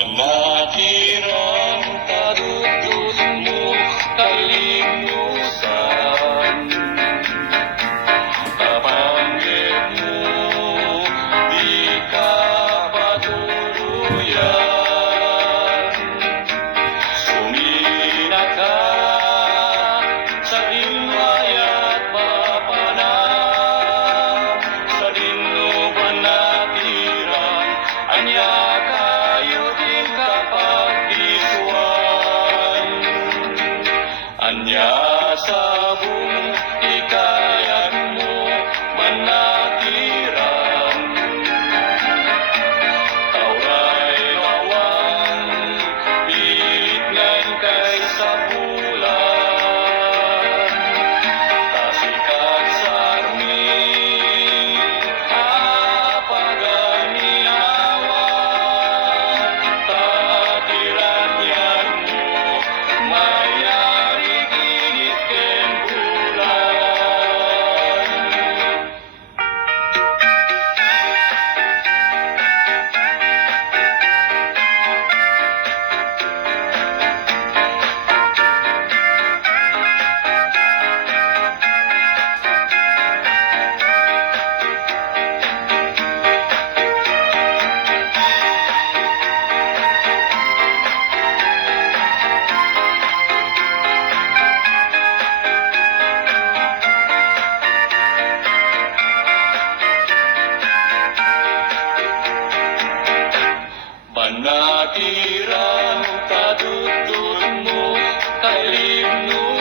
Panatirang kadudot mo kalimutan. Kapanggit mo, di ka patuluyan. Sumina ka sa dimay at papanang, sa dino panatiran, anya kayo din kapagdisuan. Anya sabong ikayan mo manatiran, tauray lawan, pilit kay sa bulan. Tasikat sarmi, apaganiawan, tatiran yan mo, mayari ginit ken bulan. Panatiran kadudot mo kalibno